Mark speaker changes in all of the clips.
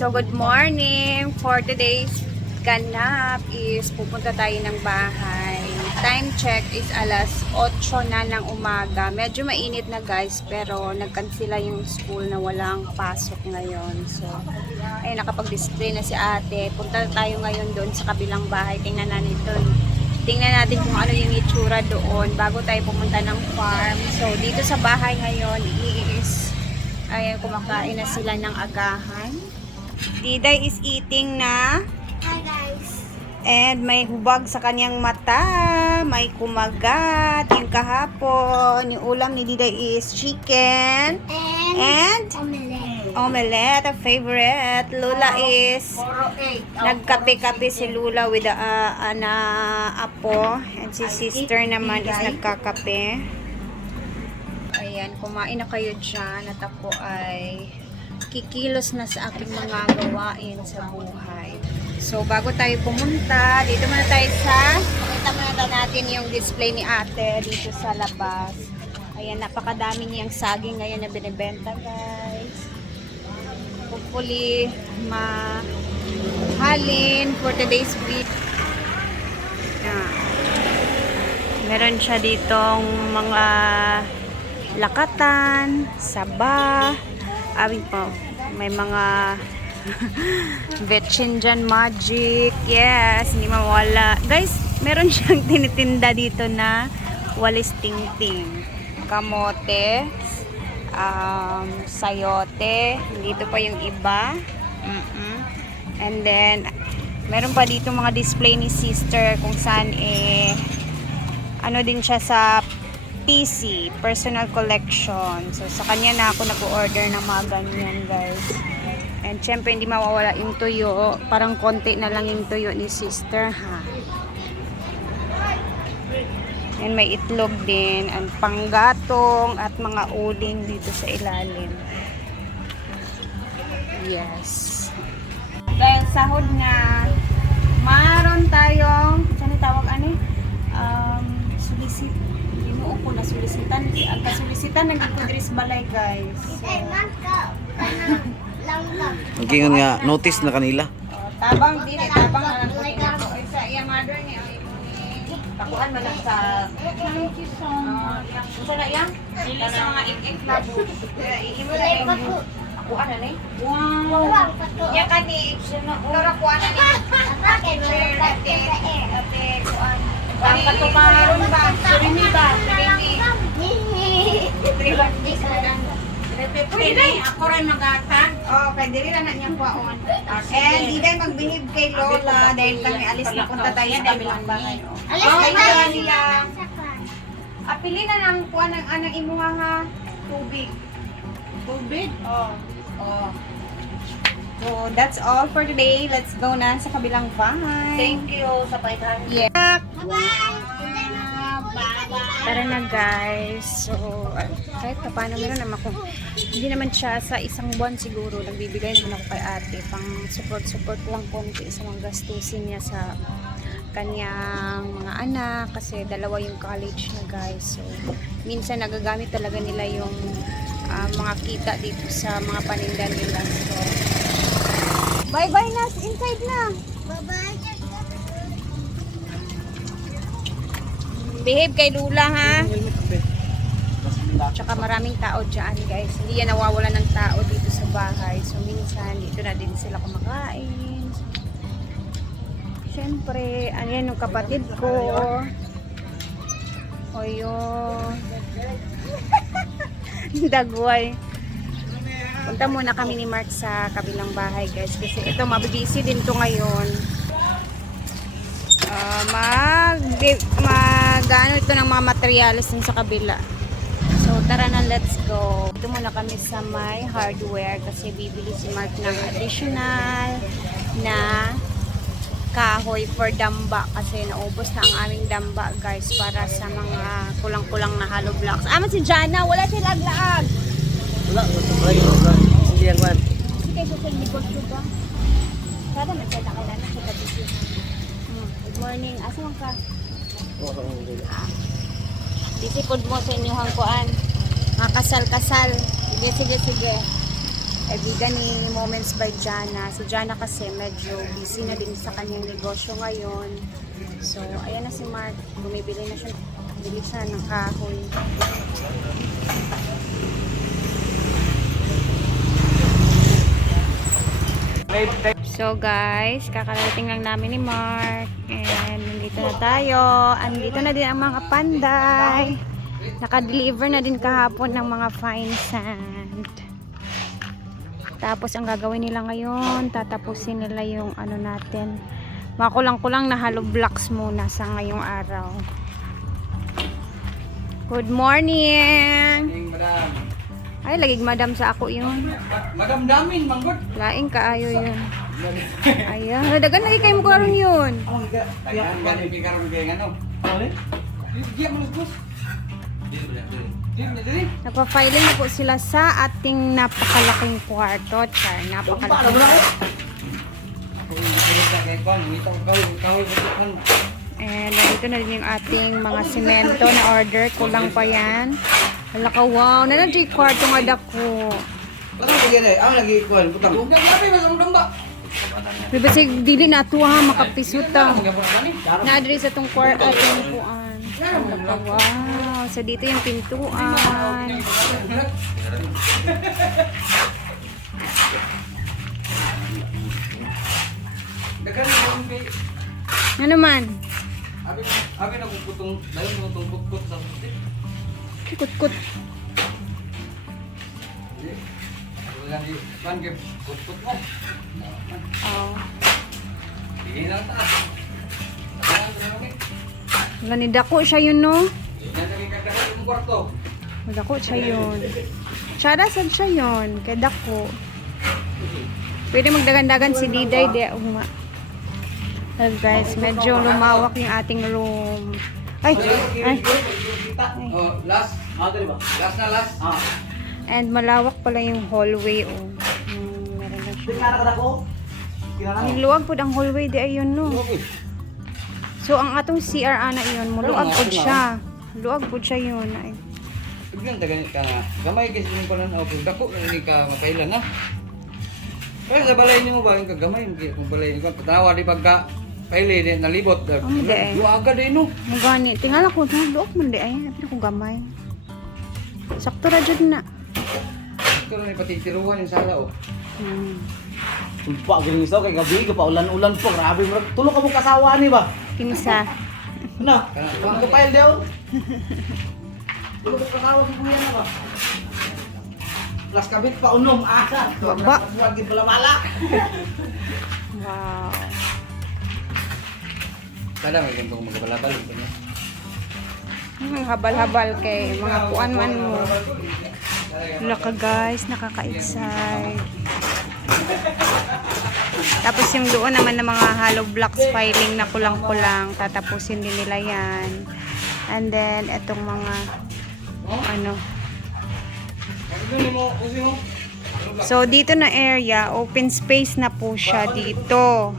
Speaker 1: So, good morning. For today's ganap is pupunta tayo ng bahay. Time check is alas 8 na ng umaga. Medyo mainit na guys, pero nagkansila yung school na walang pasok ngayon. So, ay nakapag-display na si ate. Punta tayo ngayon doon sa kabilang bahay. Tingnan natin doon. Tingnan natin kung ano yung itsura doon bago tayo pumunta ng farm. So, dito sa bahay ngayon is Ayan, kumakain na sila ng agahan. Diday is eating na.
Speaker 2: Hi guys.
Speaker 1: And may hubag sa kanyang mata. May kumagat. Yung kahapon. Yung ulam ni Diday is chicken.
Speaker 2: And,
Speaker 1: And
Speaker 2: omelette.
Speaker 1: omelette, a favorite. Lula is nagkape-kape si Lula with the uh, ana apo. And si sister naman is nagkakape. Ayan, kumain na kayo dyan at ako ay kikilos na sa aking mga gawain sa buhay. So, bago tayo pumunta, dito muna tayo sa, pakita muna natin yung display ni ate dito sa labas. Ayan, napakadami niyang saging ngayon na binibenta, guys. Hopefully, mahalin for today's week. Yan. Meron siya ditong mga lakatan, saba, awing po, may mga vetchin dyan, magic, yes, hindi mawala. Guys, meron siyang tinitinda dito na walis ting-ting. Kamote, um, sayote, dito pa yung iba. Mm-mm. And then, meron pa dito mga display ni sister kung saan eh, ano din siya sa PC, personal collection. So, sa kanya na ako nag-order ng mga ganyan, guys. And syempre, hindi mawawala yung tuyo. Parang konti na lang yung tuyo ni sister, ha? And may itlog din, and panggatong, at mga uling dito sa ilalim. Yes. Dahil sahod nga, maron tayong, saan tawag ano? Um, sulisit. Ginuo ko na sulisitan. Ang ko diri sa balay, guys. So.
Speaker 2: Ano?
Speaker 3: Magkingan nga, notice na kanila.
Speaker 1: oh, tabang din, eh, tabang na lang ko. Eh, sa iya mother ni, ni, takuan man lang sa,
Speaker 2: Thank you so
Speaker 1: uh,
Speaker 2: much.
Speaker 1: yung sa na yan, sa mga ik-ik na bu. Imo na yung. Takuan na ni. Wow. Ya ka ni, Dora kuan na ni.
Speaker 2: Air.
Speaker 1: Ate, kuan. Ang katukaron ba? Surimi ba? Pwede, ako rin magatan. Oh, pwede rin na niya kuwaon. And di din magbinib kay Lola dahil kami alis na punta tayo sa kabilang bahay.
Speaker 2: Alis
Speaker 1: Oh,
Speaker 2: na tayo.
Speaker 1: nila. Apili na ng kuwan ng anang imuha nga tubig. Tubig? Oh. Oh. So, that's all for today. Let's go na sa kabilang bahay.
Speaker 2: Thank you sa paitan.
Speaker 1: Yeah.
Speaker 2: Bye-bye.
Speaker 1: Tara na guys. So, kahit pa paano meron naman ako. Hindi naman siya sa isang buwan siguro. Nagbibigay naman ako kay ate. Pang support-support lang konti sa mga gastusin niya sa kanyang mga anak. Kasi dalawa yung college na guys. So, minsan nagagamit talaga nila yung ah, mga kita dito sa mga paninda nila. So, bye-bye na. Inside na.
Speaker 2: Bye-bye.
Speaker 1: Behave kay Lula ha. Tsaka maraming tao dyan guys. Hindi yan nawawala ng tao dito sa bahay. So minsan dito na din sila kumakain. Siyempre, ano yan yung kapatid ko. O yun. Dagway. Punta muna kami ni Mark sa kabilang bahay guys. Kasi ito mabibisi din to ngayon. Ah, mag mag ano ito ng mga materials sa kabila. Tara na, let's go. Dito muna kami sa my hardware kasi bibili si Mark ng additional na kahoy for damba kasi naubos na ang aming damba guys para sa mga kulang-kulang na hollow blocks. Ama si Jana, wala siya laglaag.
Speaker 3: Wala, lagi mo Hindi yan man.
Speaker 1: Kasi kayo sa negosyo ba? Kada may kaya sa kabisi. Hmm. Good morning. Asa man ka? Disipod mo sa inyong hangkuan. Mga kasal-kasal. Sige, sige, sige. kaibigan ni Moments by Jana. Si Jana kasi medyo busy na din sa kanyang negosyo ngayon. So, ayan na si Mark. Bumibili na siya. Bili siya ng kahoy. So guys, kakarating lang namin ni Mark. And nandito na tayo. Andito na din ang mga panday. Naka-deliver na din kahapon ng mga fine sand. Tapos ang gagawin nila ngayon, tatapusin nila yung ano natin. Mga kulang-kulang na hollow blocks muna sa ngayong araw. Good morning!
Speaker 3: madam.
Speaker 1: Ay, lagig madam sa ako yun.
Speaker 3: Madam damin, manggod.
Speaker 1: Laing kaayo yun. Ayan. Nadagan lagi kayo mo karon yun.
Speaker 3: Ang higa. Tagaan ka ni Picaron kaya ano. Ano? Di mo
Speaker 1: Nagpa-filing na po sila sa ating napakalaking kwarto. Char, napakalaking.
Speaker 3: Na Kwan.
Speaker 1: And nandito na din yung ating mga semento na order. Kulang pa yan. Wala ka, wow. Nandiyan yung kwarto nga dako.
Speaker 3: Ano ba yan eh? Ang lagi Kwan. Putang. Na?
Speaker 1: Diba sig dili na ito ha, makapisuta.
Speaker 3: Ang gabon ka ni.
Speaker 1: Na-address sa itong kwarto ating puan. Wow. So dito yung pintuan. Ano man?
Speaker 3: Abi na, dayon mo itong putput sa putik. Kay putput mo.
Speaker 1: Oh.
Speaker 3: Hindi lang taas. Tagaan ko
Speaker 1: siya yun no?
Speaker 3: Yan lagi kagdagan yung kwarto.
Speaker 1: Wala ko siya yun. Tsara sad siya yun. Kay dako. Pwede magdagan-dagan si Diday. Di, uma. Well guys, medyo lumawak yung ating room. Ay! Ay!
Speaker 3: Oh, last. Ah? Last na last. Ah.
Speaker 1: And malawak pala yung hallway. Oh. Hmm, meron na siya. Ang luwag po ang hallway di ayun no. So ang atong CR ana iyon, muluag po siya. Luwag po siya yun. Ay.
Speaker 3: Biglang dagan ka nga. Gamay kasi yung kunan o kung dako na ni ka makailan na. Kaya sa balay niyo ba yung kagamay yung kung balay niyo patawa di pagka paili di nalibot.
Speaker 1: Ang di.
Speaker 3: Yo aga di no.
Speaker 1: Mugani, tingala ko na luwag man di ay, tapi ko gamay. Sakto ra jud na.
Speaker 3: Ito na pati tiruan yung sala oh.
Speaker 1: Hmm.
Speaker 4: Sumpa galing isaw kay gabi ka pa ulan-ulan po. Grabe mo. Tulog ka mo kasawa ni ba?
Speaker 1: Kinsa.
Speaker 4: Na.
Speaker 3: Kana
Speaker 4: Tulog ka pile daw. Tulog ka kuya na ba? Plus kabit pa unom asa.
Speaker 1: Baba.
Speaker 4: Huwag gid pala.
Speaker 1: Wow.
Speaker 3: kada may ganito kung magabalabal kanya.
Speaker 1: Ang habal-habal kay mga kuan man mo. Wala ka guys, nakaka-excite. Tapos yung doon naman ng mga hollow blocks filing na kulang-kulang, tatapusin din nila yan. And then, etong mga, ano. So, dito na area, open space na po siya dito.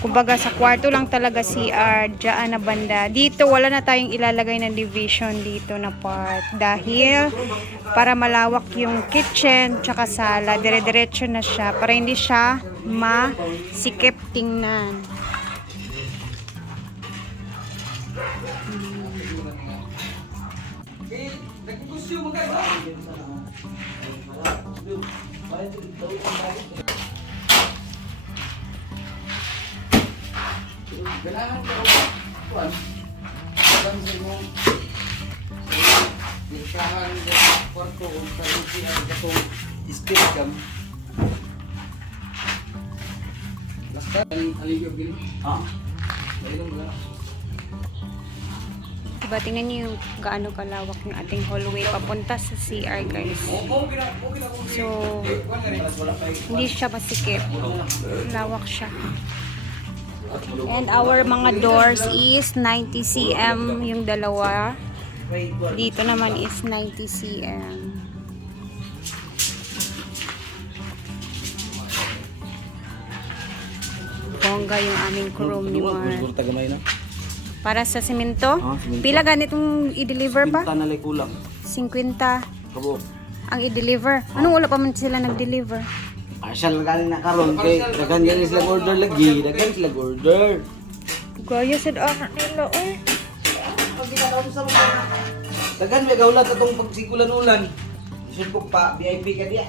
Speaker 1: Kumbaga, sa kwarto lang talaga CR, dyan na banda. Dito, wala na tayong ilalagay na division dito na part. Dahil, para malawak yung kitchen, tsaka sala, dire-diretso na siya. Para hindi siya masikip tingnan.
Speaker 3: Nagugusyo mo ka ba? Ganahan ka ba? Kuan? Alam sa mo. Nikahan sa kwarto kung sa lupi at katong spirit cam. Basta, aling yung bilis.
Speaker 4: Ah.
Speaker 3: Ayun lang.
Speaker 1: Diba, tingnan niyo yung gaano kalawak yung ating hallway papunta sa CR, guys. So, hindi siya masikip. Lawak siya. And our mga doors is 90 cm yung dalawa. Dito naman is 90 cm. Bongga yung aming room ni Mar.
Speaker 4: Na.
Speaker 1: Para sa simento?
Speaker 4: Ah, simento.
Speaker 1: Pila ganitong i-deliver ba?
Speaker 4: Pinta na lay kulang.
Speaker 1: 50.
Speaker 4: Kabo.
Speaker 1: ang i-deliver. Anong wala pa man sila nag-deliver?
Speaker 4: Partial galing na karon kay daghan galing sila order lagi, daghan sila order.
Speaker 1: Gaya sa daan nila.
Speaker 4: Pag ginagawa sa mga daghan may gawlat atong pagsikulan-ulan. Sunbok pa VIP ka diya.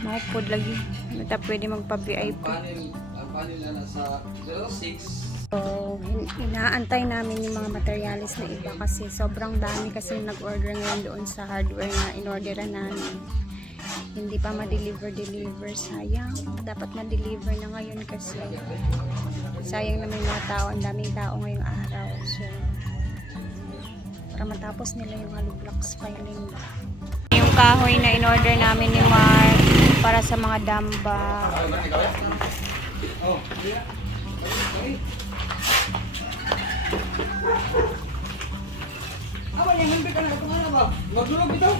Speaker 1: Mapod lagi. Mata pwede magpa-VIP.
Speaker 3: Panel, ang panel na nasa 06.
Speaker 1: So, inaantay namin yung mga materialis na iba kasi sobrang dami kasi nag-order ngayon doon sa hardware na in-orderan namin. Hindi pa ma-deliver-deliver. Sayang. Dapat ma-deliver na ngayon kasi sayang na may mga tao. Ang daming tao ngayong araw. So, para matapos nila yung haloblocks filing. Yung kahoy na in-order namin ni Mark para sa mga damba.
Speaker 3: Oh, Apa yang hempit ka na kung ano ba? Magdulog ito.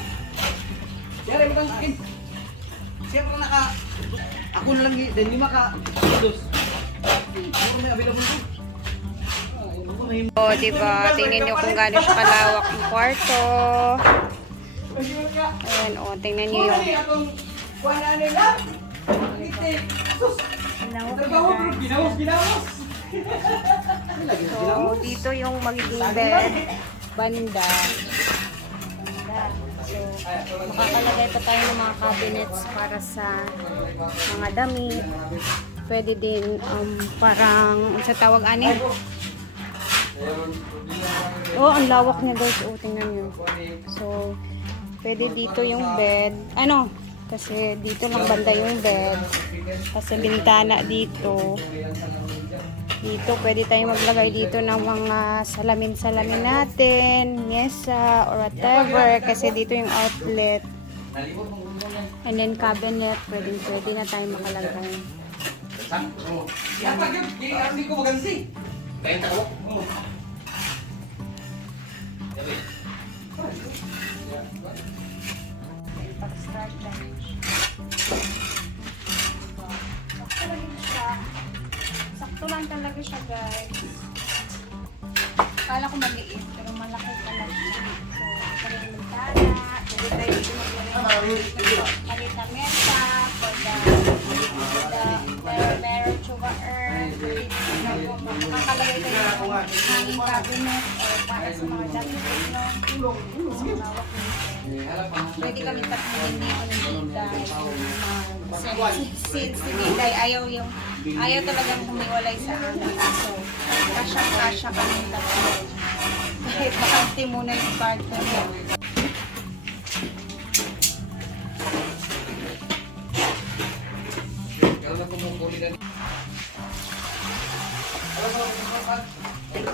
Speaker 3: Yari mo kang akin.
Speaker 4: Siyempre naka ako na lang din lima ka dos. Ano may available ko?
Speaker 1: O, oh, diba? Tingnan nyo kung gaano siya kalawak yung kwarto. Ayan, o. tingnan nyo niya,
Speaker 3: bro.
Speaker 1: guys.
Speaker 3: Ginawas, ginawas.
Speaker 1: So, dito yung magiging bed. Banda. Banda. So, makakalagay pa tayo ng mga cabinets para sa mga damit. Pwede din um, parang, sa tawag ani? Oh, ang lawak niya guys. Oh, tingnan nyo. So, pwede dito yung bed. Ano? Kasi dito lang banda yung bed. Kasi bintana dito. Dito, pwede tayo maglagay dito ng mga salamin-salamin natin, mesa, or whatever. Kasi dito yung outlet. And then cabinet, pwede, pwede na tayo makalagay.
Speaker 3: Yan pag yun. Hindi ko magansi. Kaya tawag.
Speaker 1: Guys. Kala ko maliit, pero malaki talaga siya. So, yung bintana. Pwede tayo dito maglagay ng maliit na mesa for the, for the mer- meron chuba earn. Makakalagay tayo ng hanging cabinet or para sa mga damit. No? Na Pwede kami tatlong dito ng Dinday. Since si Dinday ayaw yung ayaw talagang humiwalay sa amin. So, kasya-kasya kami tatlo. Kahit bakante muna yung kwarto niya.
Speaker 3: Kalau na kumukuli na. Alam mo, kumukuli Iya,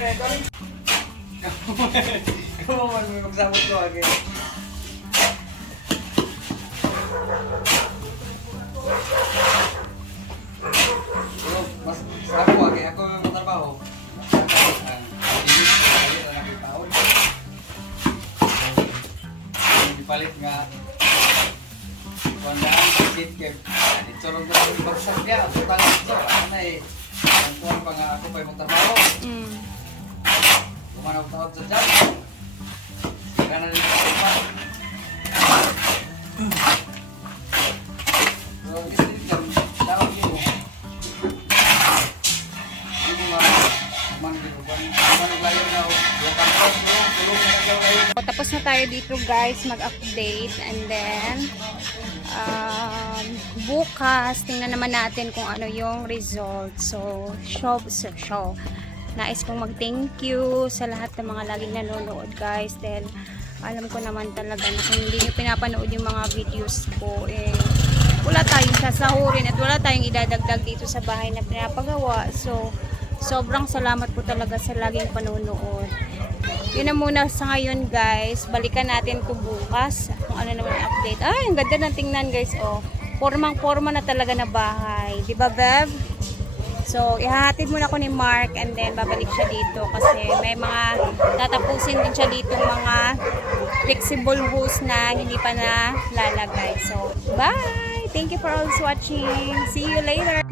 Speaker 3: Kamu man may magsabot ko agad. Mas ako agad ako ang matrabaho. Dipalit nga Kondaan sit ke dito ron ko ibagsak niya at utang ito ano eh ang tuwan pa nga ako pa yung trabaho
Speaker 1: Mm.
Speaker 3: Kumanaw taon sa dyan. Sira na rin ako pa. So, gusto nyo dyan, tawag nyo. Hindi mo nga, manggil ko. Kung naglayo na ako,
Speaker 1: tapos na tayo dito guys mag-update and then um, bukas tingnan naman natin kung ano yung result so show show nais kong mag thank you sa lahat ng mga laging nanonood guys dahil alam ko naman talaga na kung hindi nyo pinapanood yung mga videos ko eh wala tayong sasahurin at wala tayong idadagdag dito sa bahay na pinapagawa so sobrang salamat po talaga sa laging panonood yun na muna sa ngayon guys. Balikan natin ko bukas kung ano naman update. Ay, ang ganda ng tingnan guys. Oh. Formang forma na talaga na bahay. Di ba, Bev? So, ihahatid muna ko ni Mark and then babalik siya dito kasi may mga tatapusin din siya dito mga flexible hose na hindi pa na lalagay. So, bye! Thank you for always watching. See you later!